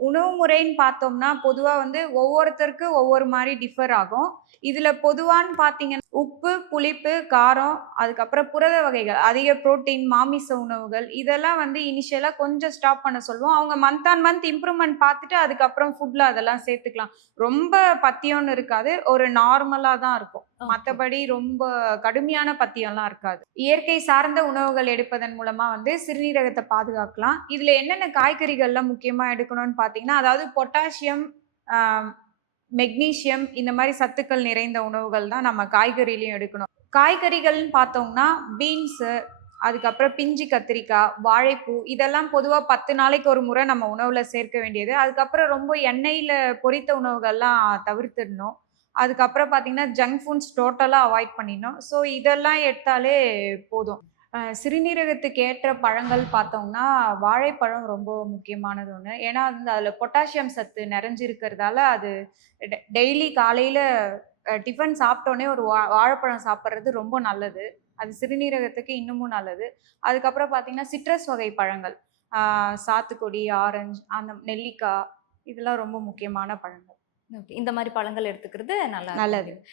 உணவு முறைன்னு பார்த்தோம்னா பொதுவாக வந்து ஒவ்வொருத்தருக்கு ஒவ்வொரு மாதிரி டிஃபர் ஆகும். இதில் பொதுவான்னு பார்த்தீங்கன்னா, உப்பு, புளிப்பு, காரம், அதுக்கப்புறம் புரத வகைகள், அதிக புரோட்டீன், மாமிச உணவுகள் இதெல்லாம் வந்து இனிஷியலாக கொஞ்சம் ஸ்டாப் பண்ண சொல்லுவோம். அவங்க மந்த் ஆன் மந்த் இம்ப்ரூவ்மெண்ட் பார்த்துட்டு அதுக்கப்புறம் ஃபுட்டில் அதெல்லாம் சேர்த்துக்கலாம். ரொம்ப பத்தியம்னு இருக்காது. ஒரு நார்மலாக தான் இருக்கும். மற்றபடி ரொம்ப கடுமையான பத்தியம்லாம் இருக்காது. இயற்கை சார்ந்த உணவுகள் எடுப்பதன் மூலமா வந்து சிறுநீரகத்தை பாதுகாக்கலாம். இதுல என்னென்ன காய்கறிகள்லாம் முக்கியமா எடுக்கணும்னு பார்த்தீங்கன்னா, அதாவது பொட்டாசியம், மெக்னீஷியம் மெக்னீசியம் இந்த மாதிரி சத்துக்கள் நிறைந்த உணவுகள் தான் நம்ம காய்கறிலையும் எடுக்கணும். காய்கறிகள்னு பார்த்தோம்னா, பீன்ஸு, அதுக்கப்புறம் பிஞ்சு கத்திரிக்காய், வாழைப்பூ இதெல்லாம் பொதுவாக பத்து நாளைக்கு ஒரு முறை நம்ம உணவில் சேர்க்க வேண்டியது. அதுக்கப்புறம் ரொம்ப எண்ணெயில் பொரித்த உணவுகள்லாம் தவிர்த்திடணும். அதுக்கப்புறம் பார்த்தீங்கன்னா, ஜங்க் ஃபுட்ஸ் டோட்டலாக அவாய்ட் பண்ணிடணும். ஸோ இதெல்லாம் எடுத்தாலே போதும். சிறுநீரகத்துக்கு ஏற்ற பழங்கள் பார்த்தோம்னா, வாழைப்பழம் ரொம்ப முக்கியமானது ஒன்று ஏன்னா வந்து அதில் பொட்டாசியம் சத்து நிறைஞ்சிருக்கிறதால அது டெ டெய்லி காலையில் டிஃபன் சாப்பிட்டோன்னே ஒரு வா வாழைப்பழம் சாப்பிட்றது ரொம்ப நல்லது. அது சிறுநீரகத்துக்கு இன்னமும் நல்லது. அதுக்கப்புறம் பார்த்திங்கன்னா சிட்ரஸ் வகை பழங்கள். சாத்துக்குடி, ஆரஞ்சு, அந்த நெல்லிக்காய் இதெல்லாம் ரொம்ப முக்கியமான பழங்கள். இந்த மாதிரி பழங்கள் எடுத்துக்கிறது நல்லா நல்லது.